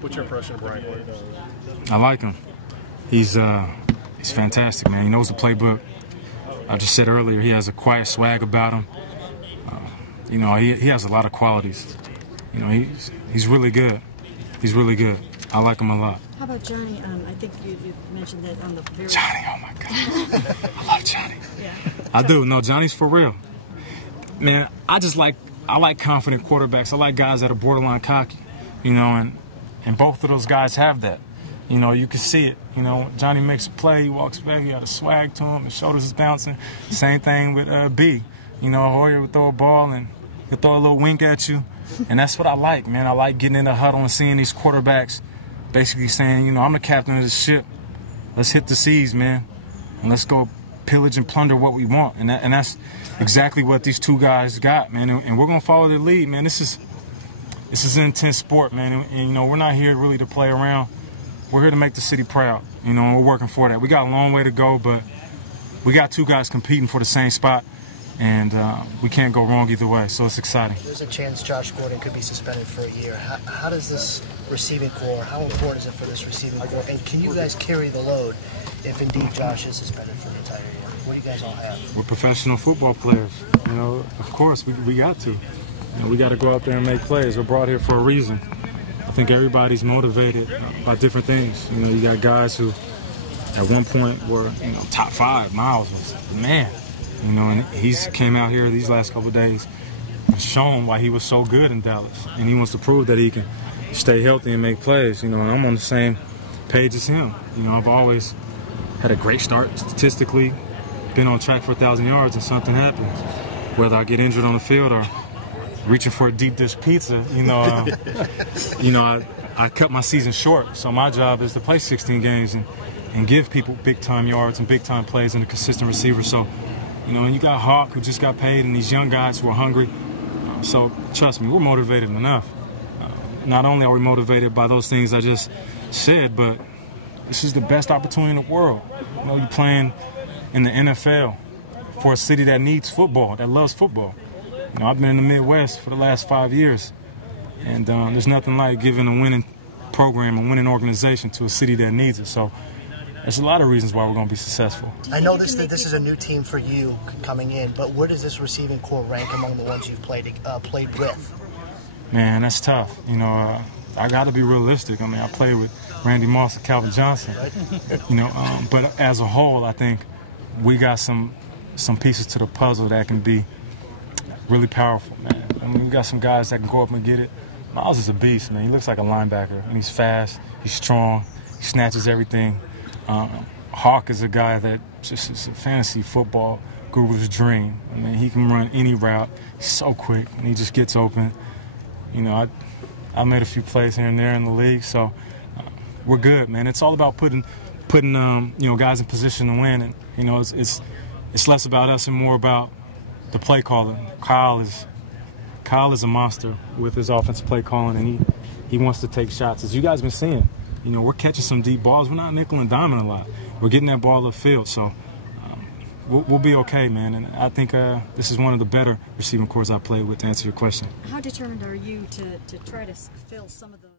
What's your impression of Brian? I like him. He's fantastic, man. He knows the playbook. I just said earlier he has a quiet swag about him. You know, he has a lot of qualities. You know, he's really good. He's really good. I like him a lot. How about Johnny? I think you mentioned that on the very... Johnny, oh my God. I love Johnny. Yeah. I do. No, Johnny's for real. Man, I like confident quarterbacks. I like guys that are borderline cocky, you know, and both of those guys have that. You know, you can see it. You know, Johnny makes a play, he walks back, he got a swag to him, his shoulders is bouncing. Same thing with B. You know, Hoyer would throw a ball and he'll throw a little wink at you. And that's what I like, man. I like getting in the huddle and seeing these quarterbacks basically saying, you know, I'm the captain of this ship. Let's hit the seas, man, and let's go pillage and plunder what we want. And that's exactly what these two guys got, man. And we're going to follow their lead, man. This is an intense sport, man. And, you know, we're not here really to play around. We're here to make the city proud, you know, and we're working for that. We got a long way to go, but we got two guys competing for the same spot, and we can't go wrong either way, so it's exciting. There's a chance Josh Gordon could be suspended for a year. How does this receiving core, how important is it for this receiving core, and can you guys carry the load if indeed Josh is suspended for the entire year? What do you guys all have? We're professional football players. You know, of course, we got to. You know, we got to go out there and make plays. We're brought here for a reason. I think everybody's motivated by different things. You know, you got guys who at one point were, you know, top 5. Miles was the man. You know, and he's came out here these last couple of days and shown why he was so good in Dallas. And he wants to prove that he can stay healthy and make plays. You know, and I'm on the same page as him. You know, I've always had a great start statistically, been on track for 1,000 yards, and something happens. Whether I get injured on the field or reaching for a deep dish pizza, you know, I cut my season short. So my job is to play 16 games and give people big-time yards and big-time plays and a consistent receiver. So, you know, and you got Hawk, who just got paid, and these young guys who are hungry. So trust me, we're motivated enough. Not only are we motivated by those things I just said, but this is the best opportunity in the world. You know, you're playing in the NFL for a city that needs football, that loves football. You know, I've been in the Midwest for the last 5 years, and there's nothing like giving a winning program, a winning organization to a city that needs it. So there's a lot of reasons why we're going to be successful. I know this is a new team for you coming in, but where does this receiving core rank among the ones you've played with? Man, that's tough. You know, I got to be realistic. I mean, I played with Randy Moss and Calvin Johnson. You know, but as a whole, I think we got some pieces to the puzzle that can be really powerful, man. I mean, we got some guys that can go up and get it. Miles is a beast, man. He looks like a linebacker, and he's fast, he's strong, he snatches everything. Hawk is a guy that just is a fantasy football guru's dream. I mean, he can run any route. He's so quick, and he just gets open. You know, I made a few plays here and there in the league, so we're good, man. It's all about putting you know, guys in position to win, and you know, it's less about us and more about the play calling. Kyle is a monster with his offensive play calling, and he wants to take shots. As you guys been seeing, you know, we're catching some deep balls. We're not nickel and diming a lot. We're getting that ball upfield, so we'll be okay, man. And I think this is one of the better receiving cores I've played with, to answer your question. How determined are you to try to fill some of the